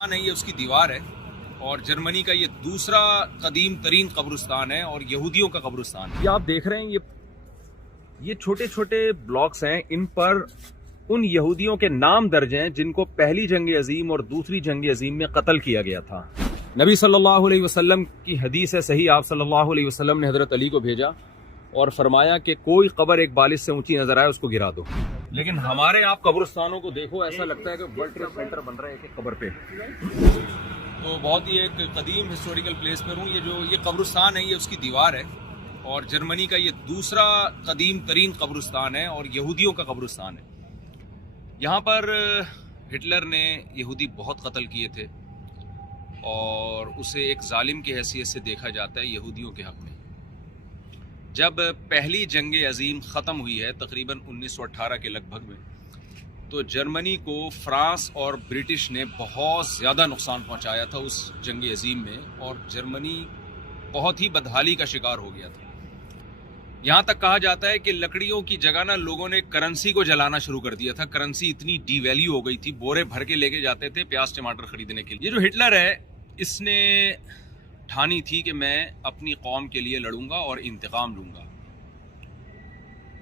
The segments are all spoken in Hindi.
नहीं, ये उसकी दीवार है और जर्मनी का ये दूसरा कदीम तरीन कब्रिस्तान है और यहूदियों का कब्रिस्तान है। ये आप देख रहे हैं, ये छोटे छोटे ब्लॉक्स हैं, इन पर उन यहूदियों के नाम दर्ज हैं जिनको पहली जंग अजीम और दूसरी जंग अजीम में कत्ल किया गया था। नबी सल्लल्लाहु अलैहि वसल्लम की हदीस है सही, आप सल्लल्लाहु अलैहि वसल्लम ने हजरत अली को भेजा और फरमाया कि कोई कब्र एक बालिश से ऊंची नजर आए उसको गिरा दो। लेकिन हमारे आप कब्रिस्तानों को देखो, ऐसा लगता है कि वर्ल्ड ट्रेड सेंटर बन रहा है एक कब्र पे। तो बहुत ही एक कदीम हिस्टोरिकल प्लेस पर हूँ। ये कब्रिस्तान है, ये उसकी दीवार है और जर्मनी का ये दूसरा कदीम तरीन कब्रिस्तान है और यहूदियों का कब्रिस्तान है। यहाँ पर हिटलर ने यहूदी बहुत कत्ल किए थे और उसे एक जालिम की हैसियत से देखा जाता है यहूदियों के हक़ में। जब पहली जंग अजीम ख़त्म हुई है तकरीबन 1918 के लगभग में, तो जर्मनी को फ्रांस और ब्रिटिश ने बहुत ज़्यादा नुकसान पहुंचाया था उस जंग अजीम में और जर्मनी बहुत ही बदहाली का शिकार हो गया था। यहाँ तक कहा जाता है कि लकड़ियों की जगह ना लोगों ने करेंसी को जलाना शुरू कर दिया था। करेंसी इतनी डीवैल्यू हो गई थी, बोरे भर के लेके जाते थे प्याज टमाटर खरीदने के लिए। ये जो हिटलर है, इसने ठानी थी कि मैं अपनी कौम के लिए लड़ूंगा और इंतकाम लूंगा।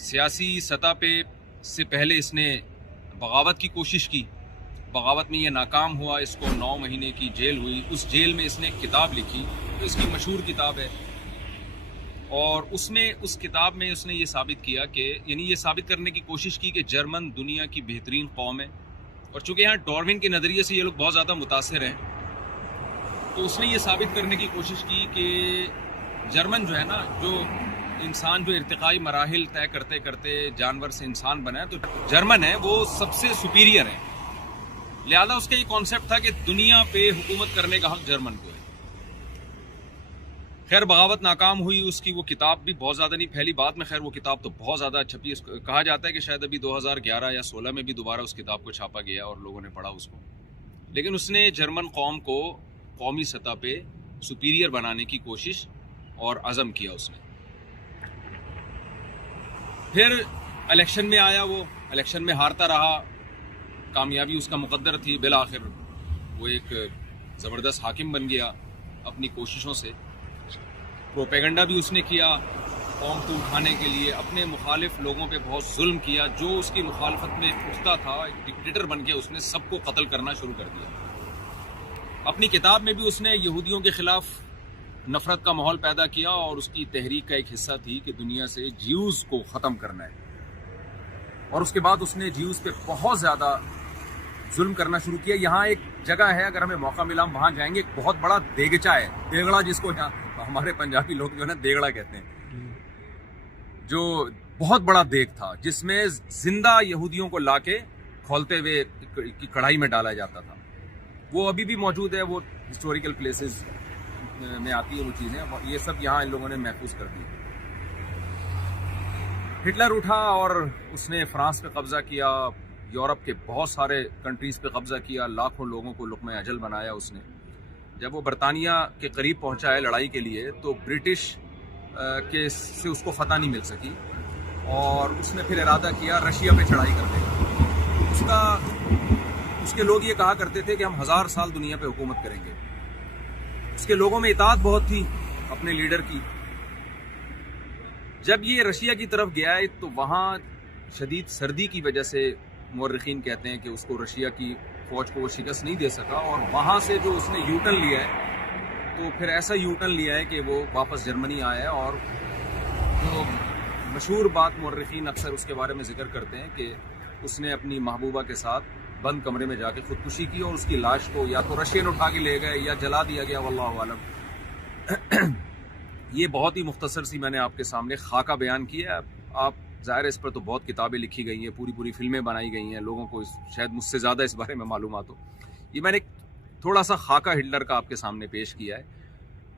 सियासी सतह पे से पहले इसने बगावत की कोशिश की, बगावत में ये नाकाम हुआ, इसको 9 महीने की जेल हुई। उस जेल में इसने एक किताब लिखी, तो इसकी मशहूर किताब है और उसमें उस किताब में उसने ये साबित किया कि यानी ये साबित करने की कोशिश की कि जर्मन दुनिया की बेहतरीन कौम है। और चूँकि यहाँ डार्विन के नज़रिए से ये लोग बहुत ज़्यादा मुतासिर हैं, तो उसने ये साबित करने की कोशिश की कि जर्मन जो है ना, जो इंसान जो इर्तिकाई मराहिल तय करते करते जानवर से इंसान बना है, तो जर्मन है वो सबसे सुपीरियर है। लिहाजा उसका ये कॉन्सेप्ट था कि दुनिया पे हुकूमत करने का हक जर्मन को है। खैर बगावत नाकाम हुई, उसकी वो किताब भी बहुत ज़्यादा नहीं फैली। बाद में खैर वो किताब तो बहुत ज़्यादा छपी। कहा जाता है कि शायद अभी 2011 या 16 में भी दोबारा उस किताब को छापा गया और लोगों ने पढ़ा उसको। लेकिन उसने जर्मन कौम को कौमी सतह पे सुपीरियर बनाने की कोशिश और अज़म किया उसने। फिर इलेक्शन में आया, वो इलेक्शन में हारता रहा, कामयाबी उसका मुकद्दर थी। बिल आखिर वो एक ज़बरदस्त हाकिम बन गया अपनी कोशिशों से। प्रोपेगेंडा भी उसने किया कौम को उठाने के लिए, अपने मुखालिफ लोगों पे बहुत जुल्म किया। जो उसकी मुखालफत में उठता था, एक डिक्टेटर बन गया, उसने सबको कत्ल करना शुरू कर दिया। अपनी किताब में भी उसने यहूदियों के ख़िलाफ़ नफ़रत का माहौल पैदा किया और उसकी तहरीक का एक हिस्सा थी कि दुनिया से ज्यूज़ को ख़त्म करना है। और उसके बाद उसने ज्यूज़ पे बहुत ज़्यादा जुल्म करना शुरू किया। यहाँ एक जगह है, अगर हमें मौका मिला हम वहाँ जाएंगे। एक बहुत बड़ा देगचा है, देगड़ा जिसको यहाँ हमारे पंजाबी लोग जो है ना देगड़ा कहते हैं, जो बहुत बड़ा देग था जिसमें जिंदा यहूदियों को लाके खोलते हुए की कढ़ाई में डाला जाता था। वो अभी भी मौजूद है, वो हिस्टोरिकल प्लेसेस में आती है वो चीज़ें। ये सब यहाँ इन लोगों ने महफूज कर दी। हिटलर उठा और उसने फ्रांस पे कब्जा किया, यूरोप के बहुत सारे कंट्रीज़ पे कब्जा किया, लाखों लोगों को लुक़्मा अजल बनाया उसने। जब वो बरतानिया के करीब पहुंचा है लड़ाई के लिए, तो ब्रिटिश के से उसको फतह नहीं मिल सकी और उसने फिर इरादा किया रशिया पे चढ़ाई करने का। उसके लोग ये कहा करते थे कि हम 1000 साल दुनिया पे हुकूमत करेंगे। उसके लोगों में इताअत बहुत थी अपने लीडर की। जब ये रशिया की तरफ गया है तो वहाँ शदीद सर्दी की वजह से मुअर्रिखीन कहते हैं कि उसको रशिया की फौज को वो शिकस्त नहीं दे सका और वहाँ से जो उसने यूटर्न लिया है, तो फिर ऐसा यूटर्न लिया है कि वो वापस जर्मनी आया है। और तो मशहूर बात मुअर्रिखीन अक्सर उसके बारे में जिक्र करते हैं कि उसने अपनी महबूबा के साथ बंद कमरे में जाके खुदकुशी की और उसकी लाश को या तो रशियन उठा के ले गए या जला दिया गया, वल्लाहु आलम। ये बहुत ही मुख्तसर सी मैंने आपके सामने खाका बयान किया है। आप ज़ाहिर इस पर तो बहुत किताबें लिखी गई हैं, पूरी फिल्में बनाई गई हैं, लोगों को शायद मुझसे ज़्यादा इस बारे में मालूमात हो। ये मैंने थोड़ा सा खाका हिटलर का आपके सामने पेश किया है।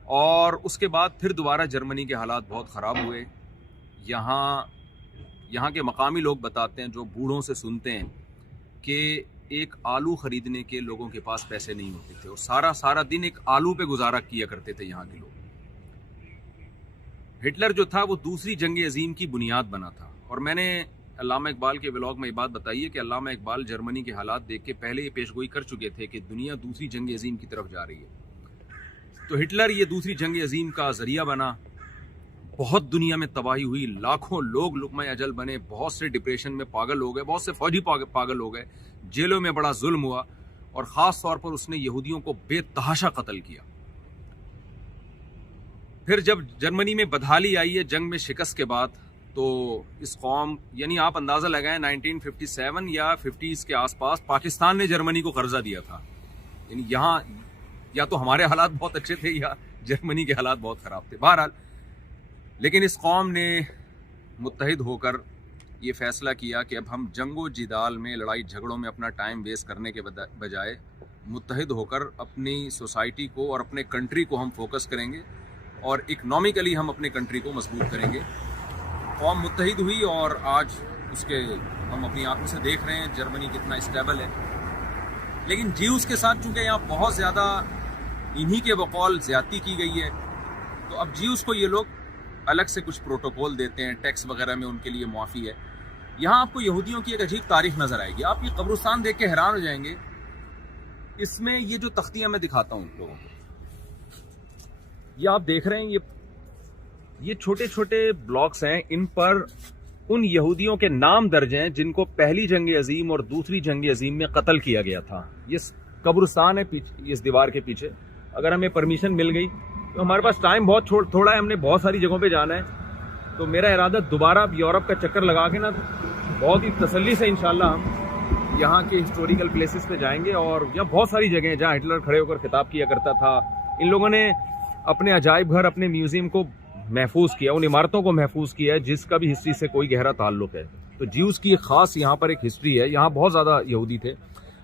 और उसके बाद फिर दोबारा जर्मनी के हालात बहुत ख़राब हुए। यहाँ के मकामी लोग बताते हैं, जो बूढ़ों से सुनते हैं, कि एक आलू ख़रीदने के लोगों के पास पैसे नहीं होते थे और सारा दिन एक आलू पे गुजारा किया करते थे यहाँ के लोग। हिटलर जो था वो दूसरी जंग अजीम की बुनियाद बना था। और मैंने अल्लामा इकबाल के व्लॉग में ये बात बताई है कि अल्लामा इकबाल जर्मनी के हालात देख के पहले ये पेशगोई कर चुके थे कि दुनिया दूसरी जंग अजीम की तरफ जा रही है। तो हिटलर ये दूसरी जंग अजीम का जरिया बना, बहुत दुनिया में तबाही हुई, लाखों लोग लुक़मा अजल बने, बहुत से डिप्रेशन में पागल हो गए, बहुत से फौजी पागल हो गए, जेलों में बड़ा जुल्म हुआ और ख़ास तौर पर उसने यहूदियों को बेतहाशा कत्ल किया। फिर जब जर्मनी में बदहाली आई है जंग में शिकस्त के बाद, तो इस कौम, यानी आप अंदाज़ा लगाएं 1957 या 50s के आसपास पाकिस्तान ने जर्मनी को कर्जा दिया था। यानी यहाँ या तो हमारे हालात बहुत अच्छे थे या जर्मनी के हालात बहुत ख़राब थे। बहरहाल, लेकिन इस कौम ने मुत्तहिद होकर ये फ़ैसला किया कि अब हम जंगो जिदाल में, लड़ाई झगड़ों में अपना टाइम वेस्ट करने के बजाय मुत्तहिद होकर अपनी सोसाइटी को और अपने कंट्री को हम फोकस करेंगे और इकनॉमिकली हम अपने कंट्री को मजबूत करेंगे। कौम मुत्तहिद हुई और आज उसके हम अपनी आंखों से देख रहे हैं जर्मनी कितना स्टेबल है। लेकिन ज्यूज़ के साथ चूँकि यहाँ बहुत ज़्यादा इन्हीं के बकौल ज़्यादती की गई है, तो अब ज्यूज़ को ये लोग अलग से कुछ प्रोटोकॉल देते हैं, टैक्स वगैरह में उनके लिए मुआफ़ी है। यहाँ आपको यहूदियों की एक अजीब तारीख नज़र आएगी। आप ये कब्रिस्तान देख के हैरान हो जाएंगे। इसमें ये जो तख्तियाँ मैं दिखाता हूँ लोगों को, ये आप देख रहे हैं, ये छोटे छोटे ब्लॉक्स हैं। इन पर उन यहूदियों के नाम दर्ज हैं जिनको पहली जंग अजीम और दूसरी जंग अजीम में कत्ल किया गया था। ये कब्रिस्तान है पीछे, इस दीवार के पीछे। अगर हमें परमिशन मिल गई तो हमारे पास टाइम बहुत थोड़ा है, हमने बहुत सारी जगहों पे जाना है, तो मेरा इरादा दोबारा यूरोप का चक्कर लगा के ना बहुत ही तसल्ली से इंशाल्लाह हम यहाँ के हिस्टोरिकल प्लेसेस पे जाएंगे। और यहाँ बहुत सारी जगह हैं जहाँ हिटलर खड़े होकर खिताब किया करता था। इन लोगों ने अपने अजायब घर, अपने म्यूजियम को महफूज किया, उन इमारतों को महफूज किया है जिसका भी हिस्ट्री से कोई गहरा ताल्लुक है। तो ज्यूज़ की खास यहाँ पर एक हिस्ट्री है। यहाँ बहुत ज़्यादा यहूदी थे।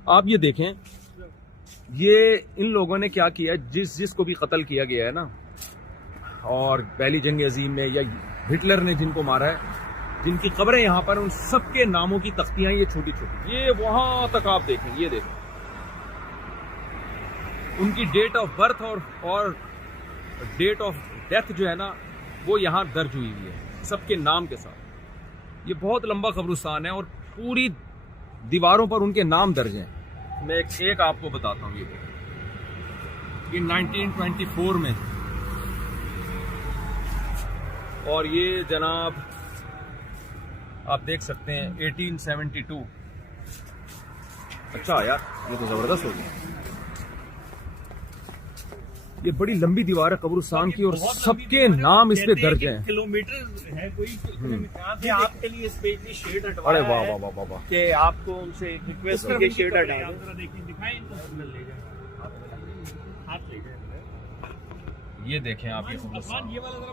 आप ये देखें, ये इन लोगों ने क्या किया, जिसको भी कत्ल किया गया है ना, और पहली जंग अजीम में या हिटलर ने जिनको मारा है, जिनकी कब्रें यहाँ पर, उन सबके नामों की तख्तियाँ ये छोटी छोटी, ये वहाँ तक आप देखें, ये देखें, उनकी डेट ऑफ बर्थ और डेट ऑफ डेथ जो है ना, वो यहाँ दर्ज हुई हुई है सबके नाम के साथ। ये बहुत लंबा कब्रिस्तान है और पूरी दीवारों पर उनके नाम दर्ज हैं। मैं एक आपको बताता हूँ। ये 1924 में, और ये जनाब आप देख सकते हैं 1872। अच्छा यार, ये तो जबरदस्त हो गया। ये बड़ी लंबी दीवार है कब्रिस्तान की और सबके नाम इस पे दर्ज हैं। किलोमीटर है कोई, ये आपके लिए स्पेशली शेड हटवाया। अरे वाह वाह वाह वाह, कि आपको उनसे रिक्वेस्ट करके शेड हटा दो। ये देखें आप, ये कब्रिस्तान। ये वाला जरा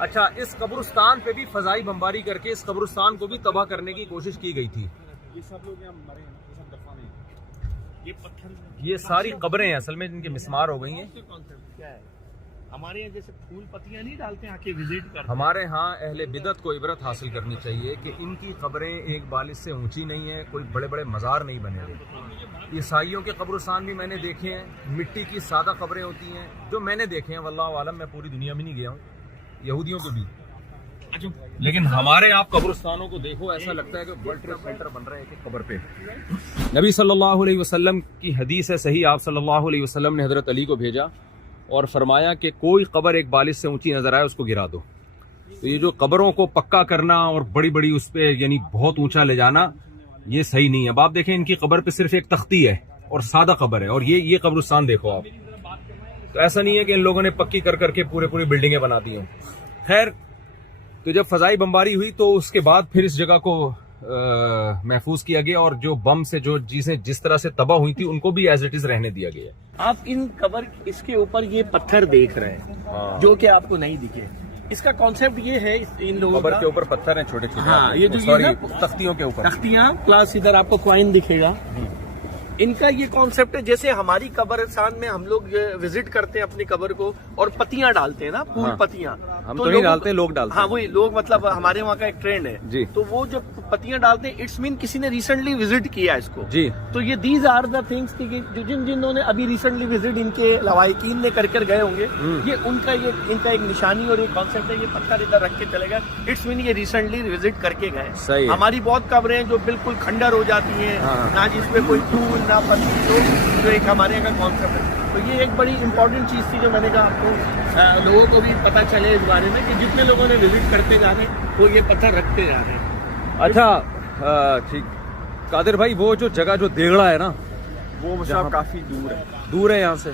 अच्छा, इस कब्रिस्तान पे भी फजाई बमबारी करके इस कब्रिस्तान को भी तबाह करने की कोशिश की गई थी। ये सब लोग यहाँ मरे हैं, ये सब दफन हैं। ये पत्थर, ये सारी कब्रें हैं असल में, जिनके मिस्मार हो गई हैं। कॉन्सेप्ट क्या है? हमारे यहाँ जैसे फूल पत्तियाँ नहीं डालते हैं, आके विजिट करते हैं। हमारे यहाँ अहले बिदत को इबरत हासिल करनी चाहिए कि इनकी कब्रें एक बालिश से ऊंची नहीं है, कोई बड़े बड़े मज़ार नहीं बने हुए। ईसाइयों के कब्रिस्तान भी मैंने देखे हैं, मिट्टी की सादा कब्रें होती हैं जो मैंने देखे हैं। वल्लाहु आलम, मैं पूरी दुनिया में नहीं गया हूँ, यहूदियों के भी। लेकिन हमारे आप कब्रिस्तानों को देखो, ऐसा लगता है कि वर्ल्ड ट्रेड सेंटर बन रहा है एक कब्र पे। नबी सल्लल्लाहु अलैहि वसल्लम की हदीस है सही, आप सल्लल्लाहु अलैहि वसल्लम ने हज़रत अली को भेजा और फरमाया कि कोई कब्र एक बालिश से ऊंची नजर आए उसको गिरा दो। तो ये जो कब्रों को पक्का करना और बड़ी बड़ी उस पर यानी बहुत ऊंचा ले जाना, ये सही नहीं है। अब आप देखें, इनकी कब्र पे सिर्फ एक तख्ती है और सादा कब्र है, और ये कब्रिस्तान देखो आप। तो ऐसा नहीं है कि इन लोगों ने पक्की कर करके पूरी बिल्डिंगें बना दी हों। खैर, तो जब फजाई बमबारी हुई तो उसके बाद फिर इस जगह को महफूज किया गया, और जो बम से जो चीजें जिस तरह से तबाह हुई थी उनको भी एज इट इज रहने दिया गया। आप इन कबर, इसके ऊपर ये पत्थर देख रहे हैं जो कि आपको नहीं दिखे। इसका कॉन्सेप्ट ये है, इन लोगों कबर के ऊपर पत्थर हैं छोटे छोटे। हाँ, ये जो सॉरी, तख्तियों के ऊपर तख्तियां प्लस इधर आपको कॉइन दिखेगा। इनका ये कॉन्सेप्ट है, जैसे हमारी कब्रिस्तान में हम लोग विजिट करते हैं अपनी कब्र को और पत्तियां डालते हैं ना, फूल हाँ, पत्तियां। हम तो नहीं डालते, लोग डालते हैं। हाँ, वही लोग, मतलब हमारे वहाँ का एक ट्रेंड है जी। तो वो जब पत्तियां डालते हैं, इट्स मीन किसी ने रिसेंटली विजिट किया इसको जी। तो ये दीज आर द थिंग्स कि जो जिन्होंने अभी रिसेंटली विजिट इनके लवाहिकीन ने कर गए होंगे, ये इनका एक निशानी और एक कॉन्सेप्ट है। ये पत्थर इधर रख के चले गए, इट्स मीन ये रिसेंटली विजिट करके गए। सही है। हमारी बहुत कब्रें हैं जो बिल्कुल खंडर हो जाती हैं, ना जिसमें कोई फूल ना पत्ती, तो जो एक हमारे यहाँ का कॉन्सेप्ट है। तो ये एक बड़ी इंपॉर्टेंट चीज़ थी जो मैंने कहा आपको, लोगों को भी पता चले इस बारे में कि जितने लोगों ने विजिट करते जा रहे हैं वो ये पत्थर रखते जा रहे हैं। अच्छा ठीक कादिर भाई, वो जो जगह जो देगड़ा है ना, वो सब काफी दूर है यहाँ से।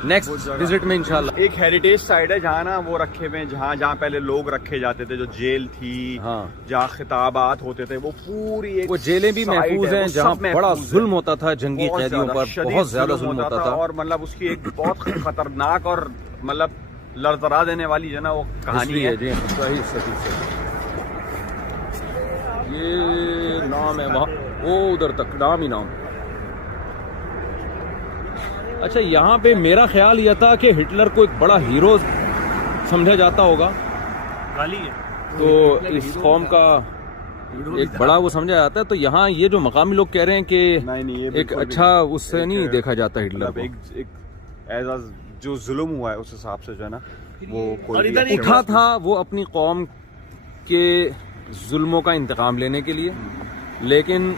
नेक्स्ट विजिट में इंशाल्लाह। एक हेरिटेज साइड है जहाँ ना वो रखे हुए हैं, जहाँ पहले लोग रखे जाते थे, जो जेल थी, जहाँ खिताबात होते थे, वो पूरी एक वो जेलें भी महफूज हैं जहाँ बड़ा जुल्म होता था जंगी कैदियों पर, बहुत ज्यादा जुल्म होता था। और मतलब उसकी एक बहुत खतरनाक और मतलब लड़तरा देने वाली जो ना वो कहानी है। जी सही सही। ये नाम है वहाँ, वो उधर तक नाम ही नाम। अच्छा, यहाँ पे मेरा ख्याल यह था कि हिटलर को एक बड़ा हीरो समझा जाता होगा, गाली है तो इस कौम का एक बड़ा वो समझा जाता है। तो यहाँ ये जो मकामी लोग कह रहे हैं कि नहीं, एक अच्छा उससे नहीं देखा जाता हिटलर को। एक जो जुल्म हुआ है उस हिसाब से जो है ना वो कोई उठा था वो अपनी कौम के जुल्मों का इंतकाम लेने के लिए, लेकिन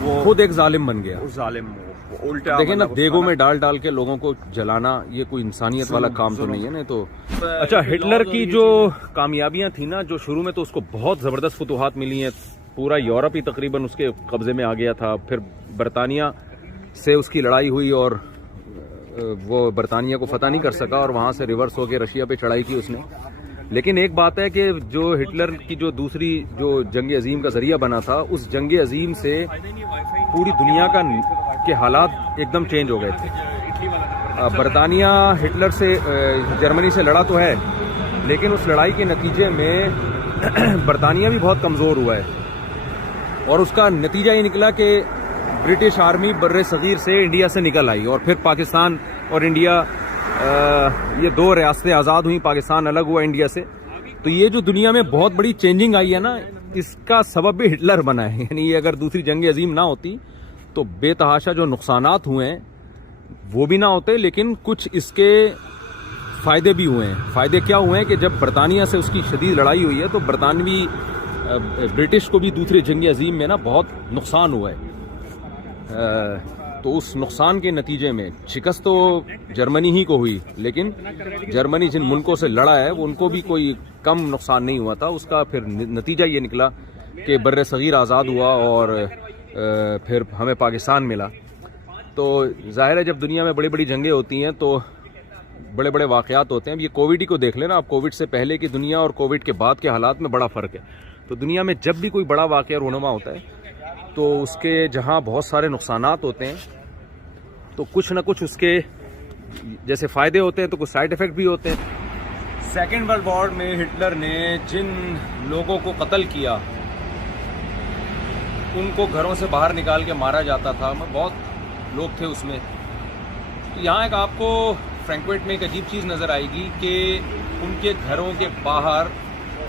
वो खुद एक जालिम बन गया। जालिम उल्टा देखें ना, देगों में डाल के लोगों को जलाना, ये कोई इंसानियत वाला काम तो नहीं है ना। तो अच्छा, हिटलर की जो कामयाबियां थी ना, जो शुरू में तो उसको बहुत जबरदस्त फुतूहात मिली हैं, पूरा यूरोप ही तकरीबन उसके कब्जे में आ गया था। फिर बरतानिया से उसकी लड़ाई हुई और वो बरतानिया को फतह नहीं कर सका और वहां से रिवर्स होकर रशिया पे चढ़ाई की उसने। लेकिन एक बात है कि जो हिटलर की जो दूसरी जो जंग अजीम का जरिया बना था, उस जंग अजीम से पूरी दुनिया के हालात एकदम चेंज हो गए थे। बरतानिया हिटलर से जर्मनी से लड़ा तो है, लेकिन उस लड़ाई के नतीजे में बरतानिया भी बहुत कमज़ोर हुआ है और उसका नतीजा ये निकला कि ब्रिटिश आर्मी बर्रे सगीर से इंडिया से निकल आई और फिर पाकिस्तान और इंडिया, ये दो रियासतें आज़ाद हुई, पाकिस्तान अलग हुआ इंडिया से। तो ये जो दुनिया में बहुत बड़ी चेंजिंग आई है ना, इसका सबब भी हिटलर बना है। यानी ये अगर दूसरी जंग अजीम ना होती तो बेतहाशा जो नुकसानात हुए हैं वो भी ना होते, लेकिन कुछ इसके फ़ायदे भी हुए हैं। फ़ायदे क्या हुए हैं कि जब बरतानिया से उसकी शदीद लड़ाई हुई है तो बरतानवी ब्रिटिश को भी दूसरी जंग अजीम में ना बहुत नुकसान हुआ है। तो उस नुकसान के नतीजे में शिकस्त तो जर्मनी ही को हुई, लेकिन जर्मनी जिन मुल्कों से लड़ा है वो उनको भी कोई कम नुकसान नहीं हुआ था। उसका फिर नतीजा ये निकला कि बर्रे सगीर आज़ाद हुआ और फिर हमें पाकिस्तान मिला। तो जाहिर है जब दुनिया में बड़ी बड़ी जंगें होती हैं तो बड़े बड़े वाक़यात होते हैं। अब ये कोविड ही को देख लेना आप, कोविड से पहले की दुनिया और कोविड के बाद के हालात में बड़ा फ़र्क है। तो दुनिया में जब भी कोई बड़ा वाक़या रूनुमा होता है तो उसके जहाँ बहुत सारे नुकसानात होते हैं तो कुछ ना कुछ उसके जैसे फ़ायदे होते हैं तो कुछ साइड इफ़ेक्ट भी होते हैं। सेकेंड वर्ल्ड वॉर में हिटलर ने जिन लोगों को कत्ल किया, उनको घरों से बाहर निकाल के मारा जाता था, बहुत लोग थे उसमें। तो यहाँ एक आपको फ्रैंकफर्ट में एक अजीब चीज़ नज़र आएगी कि उनके घरों के बाहर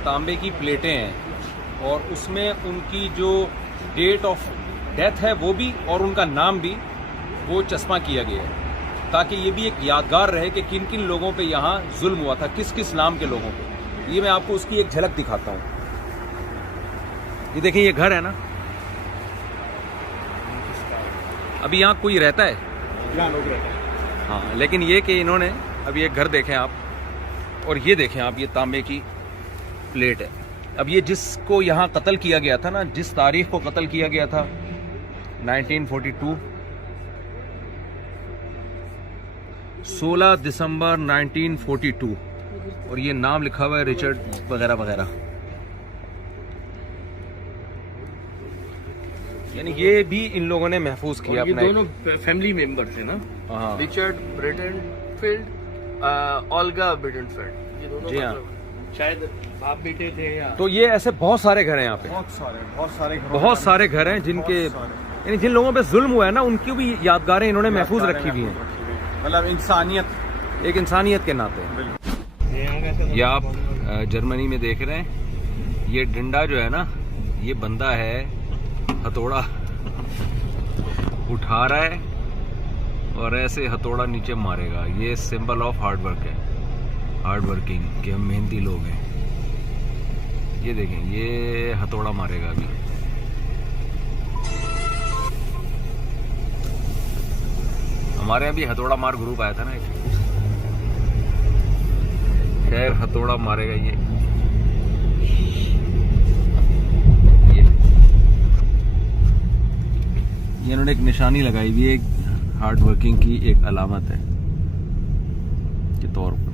तांबे की प्लेटें हैं और उसमें उनकी जो डेट ऑफ डेथ है वो भी और उनका नाम भी वो चश्मा किया गया है, ताकि ये भी एक यादगार रहे कि किन किन लोगों पे यहाँ जुल्म हुआ था, किस किस नाम के लोगों पे। ये मैं आपको उसकी एक झलक दिखाता हूँ। ये देखिए, ये घर है ना, अभी यहाँ कोई रहता है, लोग रहते हैं। हाँ, लेकिन ये कि इन्होंने अभी एक घर देखें आप, और ये देखें आप, ये तांबे की प्लेट है। अब ये जिसको यहाँ कत्ल किया गया था ना, जिस तारीख को कत्ल किया गया था 1942, 16 दिसंबर 1942, और ये नाम लिखा हुआ है रिचर्ड वगैरह वगैरह। यानी ये भी इन लोगों ने महफूज किया। ये दोनों फैमिली मेंबर थे ना, रिचर्ड ब्रिटेनफील्ड, ओल्गा ब्रिटेनफील्ड, ये दोनों जी हाँ, शायद बाप बेटे थे या। तो ये ऐसे बहुत सारे घर हैं यहाँ पे, बहुत सारे घर हैं जिनके, यानी जिन लोगों पे जुल्म हुआ है ना, उनकी भी यादगारें इन्होंने महफूज रखी हुई हैं, मतलब इंसानियत, एक इंसानियत के नाते। ये आप जर्मनी में देख रहे हैं, ये डंडा जो है ना, ये बंदा है हथौड़ा उठा रहा है और ऐसे हथौड़ा नीचे मारेगा। ये सिंबल ऑफ हार्ड वर्क है, हार्ड वर्किंग के हम मेहनती लोग हैं। ये देखें, ये हथौड़ा मारेगा अभी। हमारे यहाँ भी हथौड़ा मार ग्रुप आया था ना एक, खैर हथौड़ा मारेगा ये इन्होंने एक निशानी लगाई हुई है, एक हार्ड वर्किंग की एक अलामत है के तौर पर।